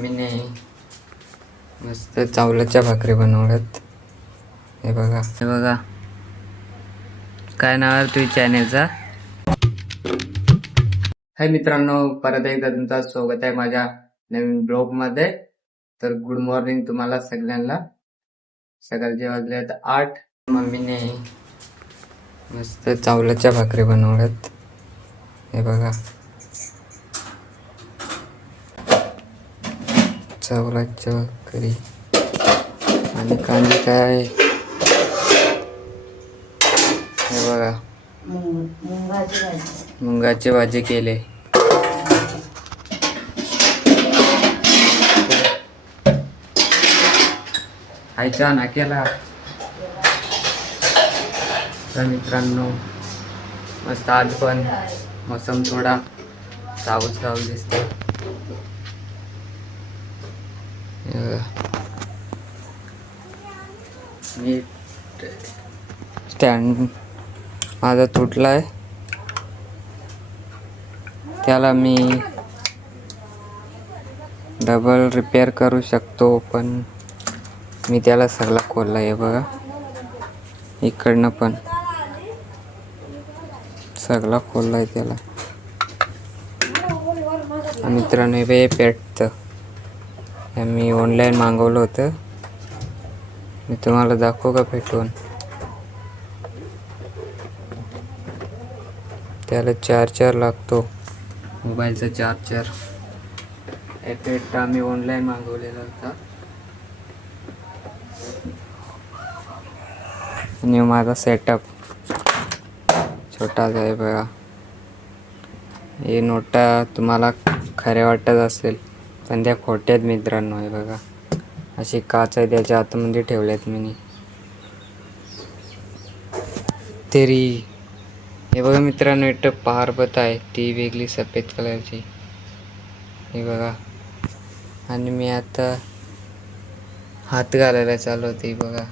मम्मीने मस्त चावलाच्या भाकरी बनवल्यात. हे बघा हे बघा. काय नाव आहे तुझ्या चॅनेलचा? हाय मित्रांनो, परत एकदा तुमचं स्वागत आहे माझ्या नवीन ब्लॉग मध्ये. तर गुड मॉर्निंग तुम्हाला सगळ्यांना. सकाळचे वाजलेत 8. मम्मीने मस्त चावलाच्या भाकरी बनवल्यात. हे बघा चावलाच्या भाकरी आणि कांदे काय. हे बघा मुंगाची भाजी केले. आईचा ना केला. तर मित्रांनो मस्त आज पण मोसम थोडा सावध दिसतो. मी स्टँड माझा तुटलाय, त्याला मी डबल रिपेअर करू शकतो, पण मी त्याला सगळा खोलला आहे बघा. इकडनं पण सगळा खोलला आहे त्याला. मित्रांनो हे पेटतं, मी ऑनलाईन मागवलं होतं. मी तुम्हाला दाखवू का पेटवून? त्याला चार्जर लागतो, मोबाईलचा चार्जर. हे पेट आम्ही ऑनलाईन मागवलेला होता. आणि माझा सेटअप छोटाच आहे बघा. हे नोटा तुम्हाला खरे वाटत असेल, पण त्या खोट्यात मित्रांनो. आहे बघा अशी काच आहे, त्याच्या आतमध्ये ठेवल्यात मी तरी. हे बघा मित्रांनो, एक पारबत आहे ती वेगळी सफेद कलरची. हे बघा. आणि मी आता हात घालायला चालू होते बघा.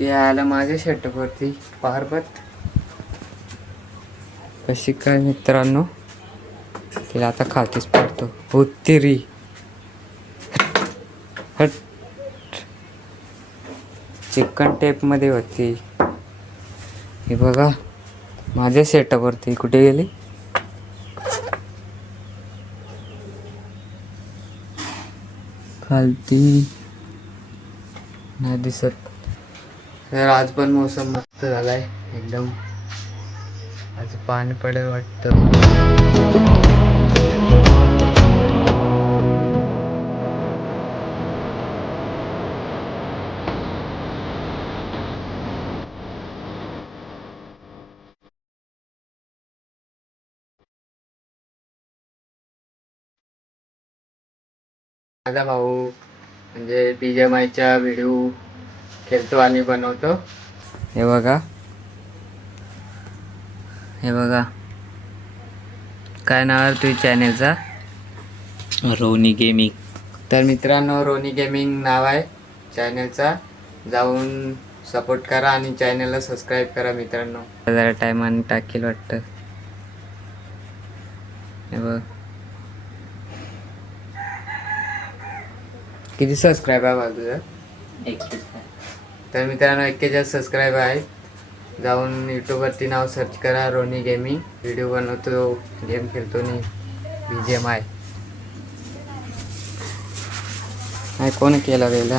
यायला माझ्या शर्टवरती पारबत कशी काय मित्रांनो. तिला आता खालतीच पडतो. होती री हट. चिकन टेप मध्ये होती. हे बघा माझ्या सेटअपवरती कुठे गेली? खालती नाही दिसत. तर आज पण मोसम मस्त झालाय एकदम. आज पाणी पडेल वाटतं. माझा भाऊ म्हणजे BGMIच्या व्हिडिओ खेळतो आणि बनवतो. हे बघा हे बघा. काय नाव आहे तुझ्या चॅनेलचा? रोनी गेमिंग. तर मित्रांनो रोनी गेमिंग नाव आहे चॅनेलचा. जाऊन सपोर्ट करा आणि चॅनेलला सबस्क्राईब करा मित्रांनो. जरा टायमाने टाकेल वाटतं. हे बघ किती सबस्क्राईब आहे तुझं? 21. तर मित्रांनो 41 सबस्क्राईब आहे. जाऊन यूट्यूबवरती नाव सर्च करा रोनी गेमिंग. व्हिडिओ बनवतो, गेम खेळतो आणि BGMI. नाही कोण केला गेला.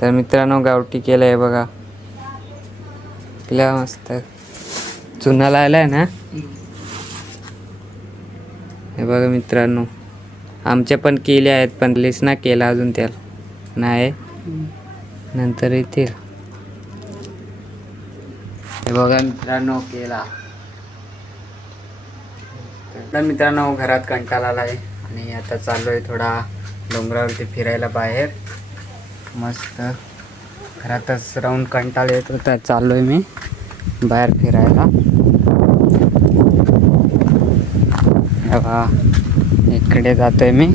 तर मित्रांनो गावठी केलं आहे बघा. तिला मस्त चुना लायला आहे ना. हे बघा मित्रांनो आमच्या पण केले आहेत, पण लिस्ट ना केला अजून त्याला नाही, नंतर येतील. हे बघा मित्रांनो केला. तर मित्रांनो घरात कंटाळा आला आहे आणि आता चाललो आहे थोडा डोंगरावरती फिरायला बाहेर. मस्त घरातच राहून कंटाळा येत होता. चाललो आहे मी बाहेर फिरायला. इकडे जातोय मी.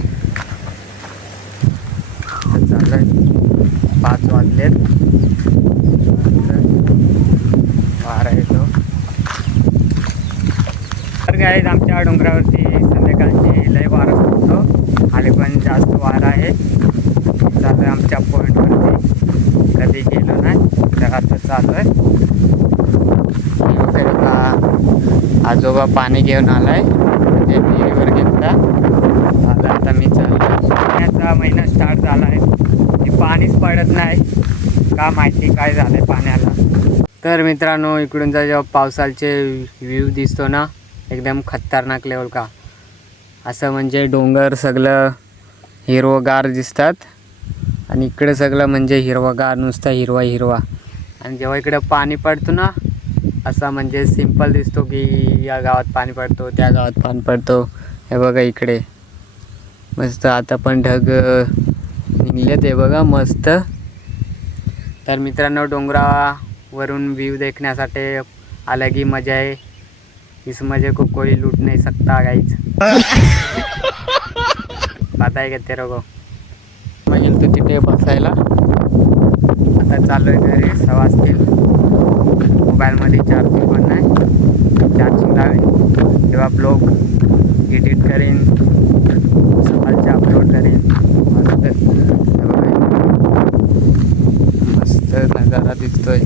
चालू आहे 5 वाजलेत. वारा येतो. काय आमच्या डोंगरावरती संध्याकाळची लय वारा सुटतो, खाली पण जास्त वारा आहे. चालू आहे आमच्या पॉईंटवरती, कधी गेलो नाही तर आता चालू आहे. वगैरे का आजोबा पाणी घेऊन आलाय, म्हणजे विहिरीवर घेतला आला. आता मी चाललो. पाण्याचा महिना स्टार्ट झाला आहे, ते पाणीच पडत नाही, का माहिती काय झालं आहे पाण्याला. तर मित्रांनो, इकडूनचा जेव्हा पावसाचे व्ह्यू दिसतो ना, एकदम खतरनाक लेवल का, असं म्हणजे डोंगर सगळं हिरवगार दिसतात आणि इकडे सगळं म्हणजे हिरवगार, नुसता हिरवा हिरवा. आणि जेव्हा इकडे पाणी पडतो ना, असा म्हणजे सिंपल दिसतो की या गावात पाणी पडतो, त्या गावात पाणी पडतो. हे बघा इकडे मस्त आता पण ढग निघलेत, हे बघा मस्त. तर मित्रांनो, डोंगरावरून व्ह्यू देखण्यासाठी अलग ही मजा है, इस मजे को कोई लूट नहीं सकता गाइज. पता है का तेरे को. मग गेलो तो तिथे बसायला. आता चालू आहे घरी, 6 वाजतील. मोबाईलमध्ये चार्जिंग पण नाही, चार्जिंग लावेन तेव्हा ब्लॉग एडिट करेन, सकाळचे अपलोड करेन. मस्त नजारा दिसतोय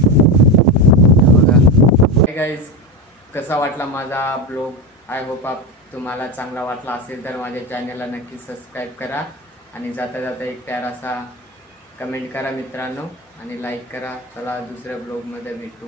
बघा. गाईज, कसा वाटला माझा ब्लॉग? आय होप तुम्हाला चांगला वाटला असेल तर माझ्या चॅनलला नक्की सबस्क्राईब करा आणि जाता जाता एक प्यारासा कमेंट करा मित्रांनो, आणि लाईक करा. चला दुसऱ्या ब्लॉगमध्ये भेटू.